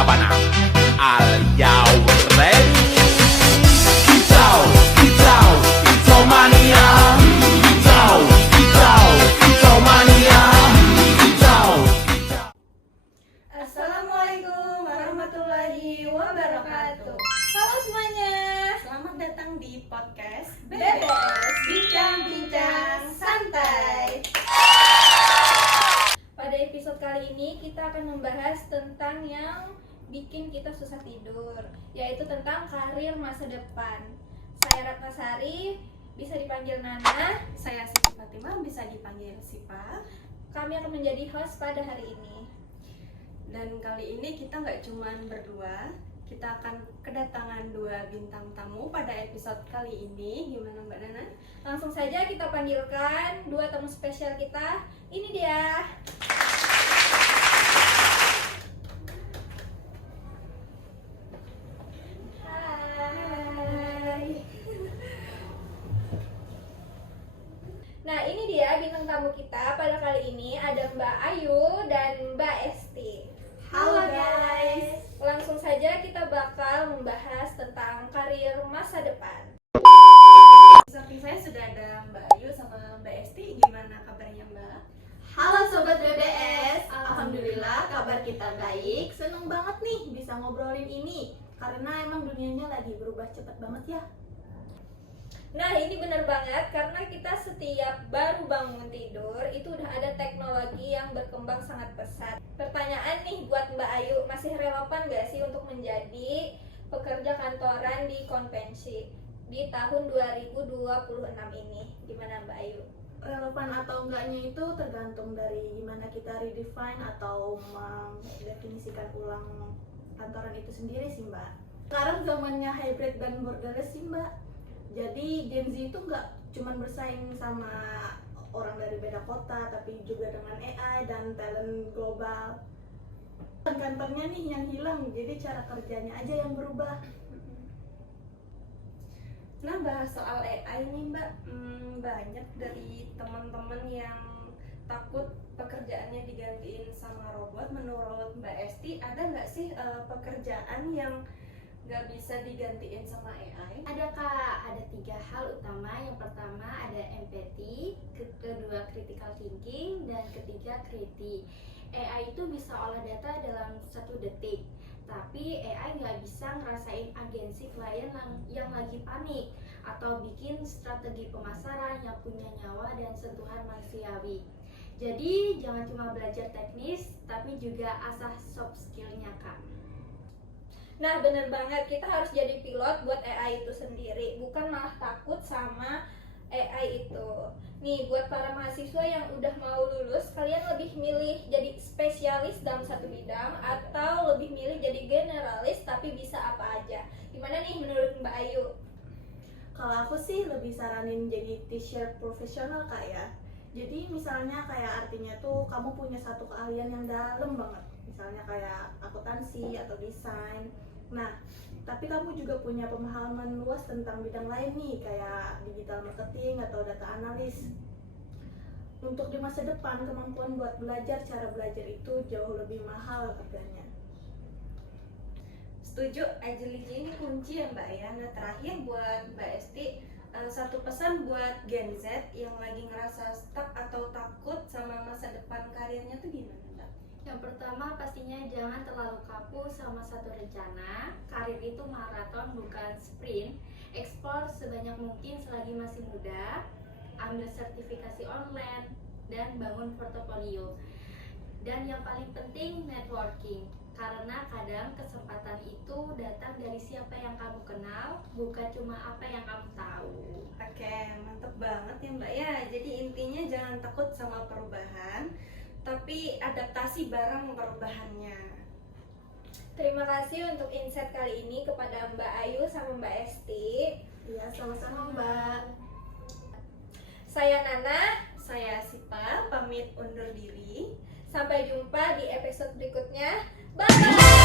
sabana. Are you ready? Kicau, kicau, kicau mania. Kicau, kicau, kicau mania. Kicau, kicau. Assalamualaikum warahmatullahi wabarakatuh. Halo semuanya, Selamat datang di podcast BBS Bincang-Bincang Santai. Pada episode kali ini kita akan membahas tentang yang bikin kita susah tidur, yaitu tentang karir masa depan. Saya Ratnasari, bisa dipanggil Nana. Saya Siti Fatimah, bisa dipanggil Sipa. Kami akan menjadi host pada hari ini. Dan kali ini kita nggak cuman berdua, kita akan kedatangan 2 bintang tamu pada episode kali ini. Gimana Mbak Nana? Langsung saja kita panggilkan 2 tamu spesial kita. Ini dia. Hai. Nah, ini dia bintang tamu kita pada kali ini, ada Mbak Ayu dan Mbak Esti. Halo, guys. Langsung saja kita bakal membahas tentang karir masa depan. Di samping saya sudah ada Mbak Ayu sama Mbak Esti. Gimana kabarnya Mbak? Halo Sobat BBS, Alhamdulillah kabar kita baik. Seneng banget nih bisa ngobrolin ini, karena emang dunianya lagi berubah cepat banget ya. Nah, ini benar banget karena kita setiap baru bangun tidur itu udah ada teknologi yang berkembang sangat pesat. Pertanyaan nih buat Mbak Ayu, masih relevan gak sih untuk menjadi pekerja kantoran di konvensi di tahun 2026 ini? Gimana Mbak Ayu? Relevan atau enggaknya itu tergantung dari gimana kita redefine atau mendefinisikan ulang kantoran itu sendiri sih Mbak. Sekarang zamannya hybrid dan borderless sih Mbak. Jadi Gen Z itu nggak cuma bersaing sama orang dari beda kota, tapi juga dengan AI dan talent global. Kantornya nih yang hilang, jadi cara kerjanya aja yang berubah. Nah, bahas soal AI nih Mbak, banyak dari teman-teman yang takut pekerjaannya digantiin sama robot. Menurut Mbak Esti, ada nggak sih pekerjaan yang nggak bisa digantiin sama AI? Ada Kak, ada 3 hal utama. Yang pertama ada empathy, kedua critical thinking, dan ketiga creativity. AI itu bisa olah data dalam 1 detik, tapi AI nggak bisa ngerasain agensi klien yang lagi panik atau bikin strategi pemasaran yang punya nyawa dan sentuhan manusiawi. Jadi jangan cuma belajar teknis, tapi juga asah soft skill-nya Kak. Nah, bener banget, kita harus jadi pilot buat AI itu sendiri, bukan malah takut sama AI itu. Nih, buat para mahasiswa yang udah mau lulus, kalian lebih milih jadi spesialis dalam satu bidang atau lebih milih jadi generalis tapi bisa apa aja? Gimana nih menurut Mbak Ayu? Kalau aku sih lebih saranin jadi teacher profesional Kak ya. Jadi misalnya kayak artinya tuh kamu punya satu keahlian yang dalam banget, misalnya kayak akuntansi atau desain. Nah, tapi kamu juga punya pemahaman luas tentang bidang lain nih, kayak digital marketing atau data analis. Untuk di masa depan, kemampuan buat belajar, cara belajar itu jauh lebih mahal harganya. Setuju, agility ini kunci ya Mbak ya. Nah, terakhir buat Mbak Esti, satu pesan buat Gen Z yang lagi ngerasa stuck atau takut sama masa depan karirnya tuh gimana Mbak? Yang pertama pastinya jangan terlalu kaku sama satu rencana. Karir itu maraton bukan sprint. Eksplor sebanyak mungkin selagi masih muda. Ambil sertifikasi online dan bangun portofolio. Dan yang paling penting networking. Karena kadang kesempatan itu datang dari siapa yang kamu kenal, bukan cuma apa yang kamu tahu. Oke, mantep banget ya Mbak ya. Jadi intinya jangan takut sama perubahan, tapi adaptasi bareng perubahannya. Terima kasih untuk insight kali ini kepada Mbak Ayu sama Mbak Esti. Iya, sama-sama Mbak. Saya Nana, Saya Sipa, pamit undur diri. sampai jumpa di episode berikutnya. Bye!